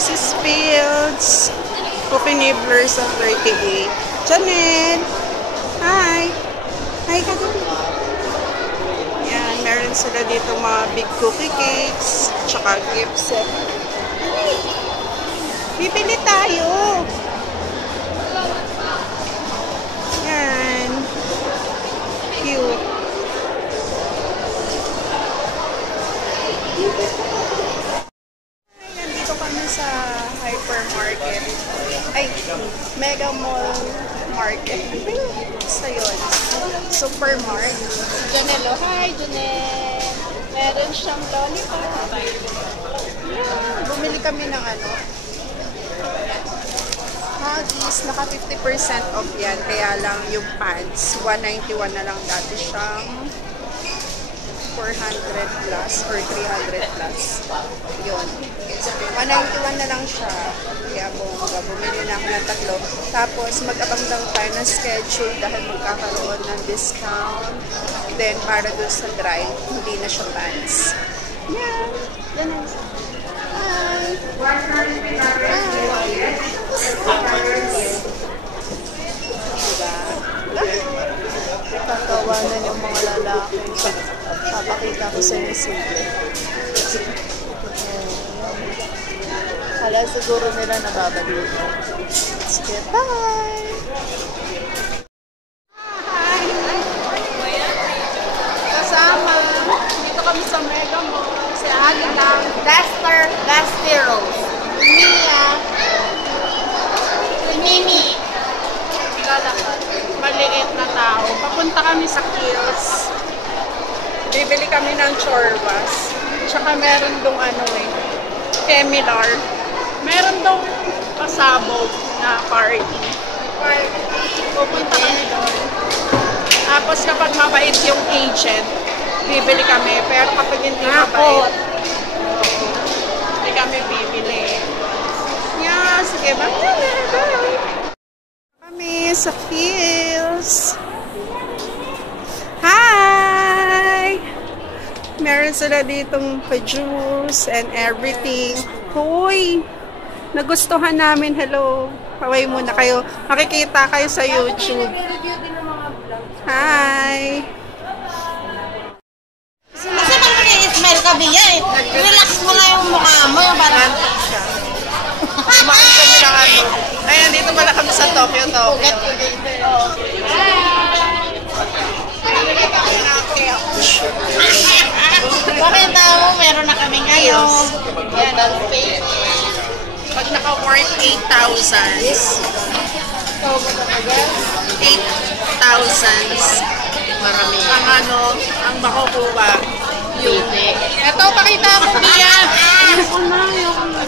Mrs. Fields. Cookie nibblers of 38. Janet! Hi! Hi ka din. Yan, meron sila dito mga big cookie cakes. Tsaka gift set. Bibili tayo! Yan. Cute. Nandito kami sa hypermarket. Ay, Mega Mall Market. Basta yun. Supermart. Janelo. Hi, Janel. Meron siyang lollipop. Yeah. Bumili kami ng ano. Huggies. Naka 50% off yan. Kaya lang yung pants. 191 na lang dati siyang 400 plus or 300 plus. Yun. 191 na lang siya. Kaya bumili na ako ng tatlo. Tapos mag-abang lang tayo ng schedule dahil magkakaroon ng discount. Then para dun sa dry, hindi na siya pants. Yeah. Yan ang hi. Diba? Tatawanan yung mga lalaki. Papakita ko sa inyo simple. Hala, siguro nila nababalik. Sige, bye! Hi! Kasama. Dito kami sa Mega Mall. Si Ali lang. Duster, Dusteros. Mia. Mimi. Lalakad. Maliit na tao. Papunta kami sa Kills. Bibili kami ng chorwas. Tsaka meron dong ano eh. Kemilar. Meron dong pasabog na party. Pupunta kami doon. Tapos kapag mabait yung agent, bibili kami. Pero kapag hindi mabait, hindi kami bibili. Yeah, sige ba? Kami sa Fields. Hi! Meron sila ditong pa-juice and everything. Hoy! Nagustuhan namin. Hello. Paway muna kayo. Makikita kayo sa YouTube. Hi! Kasi pag mag-i-smile ka biya eh. Relax mo nga yung mukha mo. Yung parang... Kumain kami ng ano. Ayan, dito pala kami sa Tokyo. Pakita mo, meron na kami ngayon. Yan, pag naka-worth 8,000, 8,000 Marami. ang ano, ang makukuha. Yung, eto, pakita mo, Mia.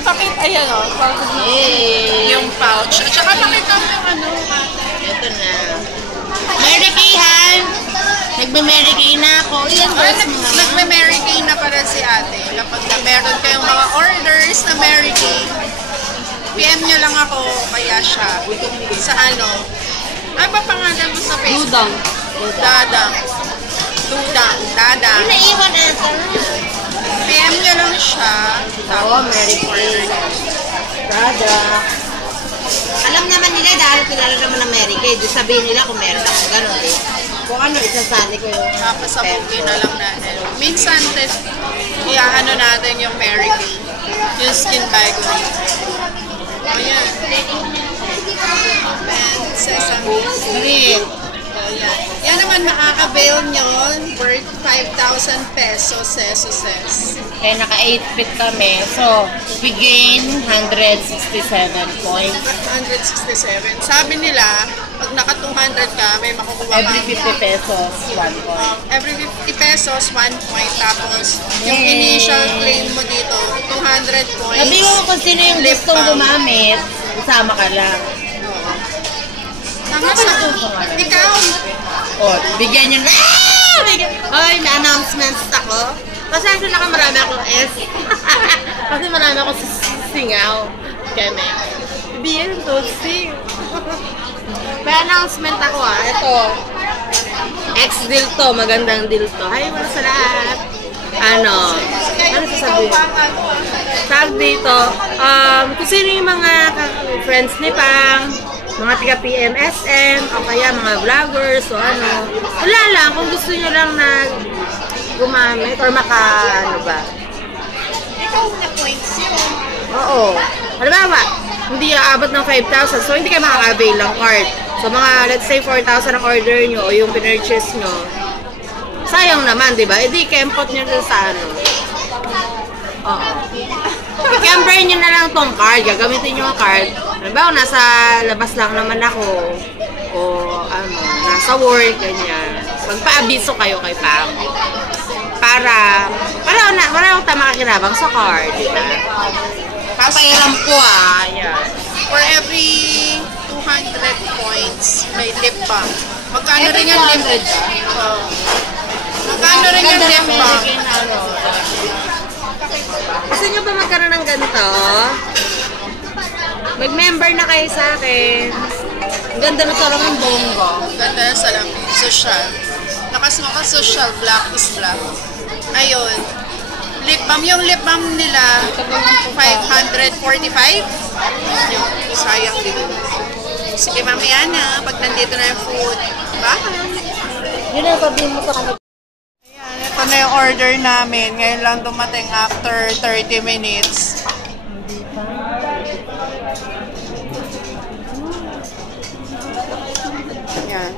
Pakita, ayan o. Yung pouch. At saka pakita mo yung ano. Ito na. Mary Kay, Han. Nagbe-Mary Kay na ako. Nagme-Mary Kay na para si ate. Kapag meron kayong mga orders na Mary Kay, PM nyo lang ako, kaya siya. Sa ano? Ano ba pangalan mo sa Facebook? Dudang. Dadang. Dadang. Naiwan ito. PM nyo lang siya. Oo, Mary Kay. Dada. Alam naman nila dahil kilala naman ng Mary Kay. Di sabihin nila kung meron ako gano'n eh. Kung ano, isasali ko yung... Papasabugin na lang natin. Minsan, ano natin yung Mary Kay. Yung skin bag. Ayan. Sesame seed. Ayan. Yan naman makaka-bail nyo worth 5,000 pesos. Kaya naka-8 feet kami. So, we gain 167 points. 167. Sabi nila, pag naka-200 ka, may makukuha ka. Every 50 pesos, 1 point. Every 50 pesos, 1 point. Tapos, yung initial claim mo dito, 200 points. Sabi mo kung sino yung gustong gumamit, isama ka lang. Ikaw! O, bigyan nyo na. Ay, na-announcements ako. Pasensya na ka, marami akong S. Kasi marami akong singaw. Kami. Bigyan to, sing. May announcement ako ah. Ito. Ex-deal to. Magandang deal to. Hi, wala sa lahat. ano sasabihin? Tag dito, kung sino yung mga friends ni Pang, mga tiga PMSN, o kaya mga vloggers, o ano. Wala lang, kung gusto nyo lang na gumamit, or ano ba? Ikaw na points yun. Oo. Halimbawa, hindi aabot ng 5,000, so hindi kayo makaka-avail ng card. So mga, let's say, 4,000 ang order nyo, o yung pinurchase nyo, sayang naman, di ba? E di, kempot nyo sa ano. Oo. I-camber nyo na lang tong card. Gagamitin nyo ang card. Halimbawa, nasa labas lang naman ako. O, nasa work, ganyan. Magpa-abiso kayo kay Pam. Para akong makakilabang sa card, di ba? Papairam po, Yan. For every 200 points, may lip balm. Magkano rin yung lip balm? Magkano rin yung lip balm? Gusto nyo ba magkaroon ng ganito? Mag-member na kayo sa akin. Ang ganda na talaga ng bongo. Ganda na salamin. Social. Naka-social. Black is black. Ayun. Lip balm. Yung lip balm nila, 545. Yun. Sayang din. Sige, mamaya na. Pag nandito na yung food. Bye! Yun ang sabihin mo sa kanila. Ayan, ito na yung order namin. Ngayon lang dumating after 30 minutes. Ayan.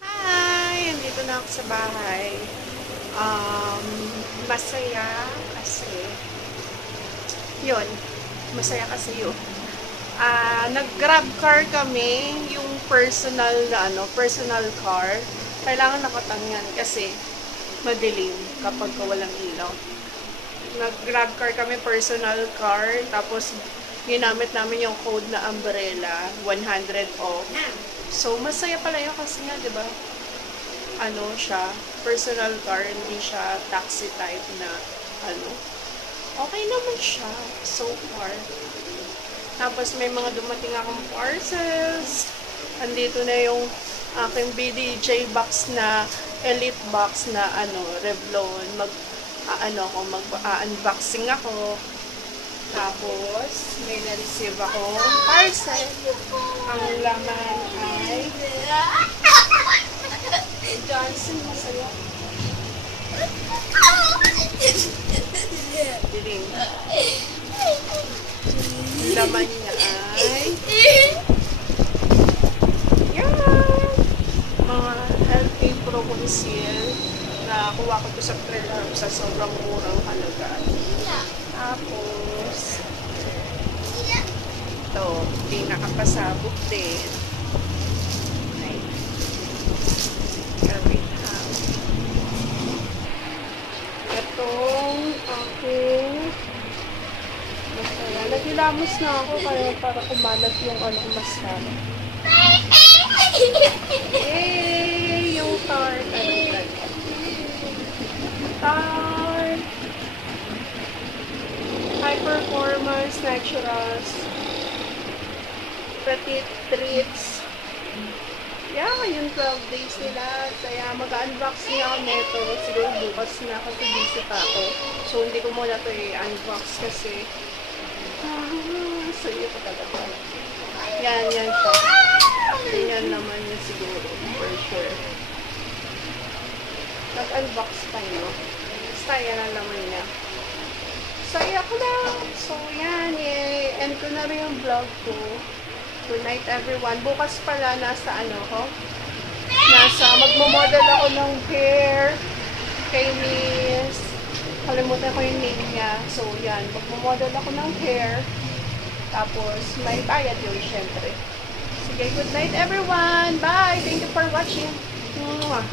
Hi! Andito na ako sa bahay. Masaya kasi yun. Nag-grab car kami, yung personal car. Kailangan nakatangyan kasi madilim kapag walang ilaw. Nag-grab car kami, personal car, tapos ginamit namin yung code na umbrella, 100 off. So, masaya pala yun kasi nga, di ba? Personal car, hindi siya taxi type na, okay naman siya, so far. Tapos may mga dumating akong parcels. Andito na yung aking BDJ box na elite box na Revlon. Mag-unboxing ako. Tapos may na-receive akong parcel. Ang laman ay Johnson, masaya. Diling. Laman niya ay mga healthy pro-conceal na kuha ko sa Trello sa sobrang murang halaga. Tapos ito, hindi nakapasabog din. Itong aking masaya. Naghilamos na ako kaya para kumalat yung mascara. Yay! Yung tart. Tart. High Performance Naturals. Petite Treats. Yung 12 days nila. Kaya mag-unbox niya ako neto. Siguro bukas na kasi busy pa ako. So, hindi ko muna ito i-unbox kasi saya ko talaga. Yan siya. Ganyan naman yun siguro. For sure. Nag-unbox pa nyo. Basta yan ang laman niya. Saya ko lang. So, yan. End ko na rin yung vlog ko. Good night, everyone. Bukas pala, nasa magmo-model ako ng hair kay Miss. Kalimutan ko yung name niya. So, yan. Magmo-model ako ng hair. Tapos, may bayad yun, syempre. Sige, good night, everyone. Bye! Thank you for watching. Mwah.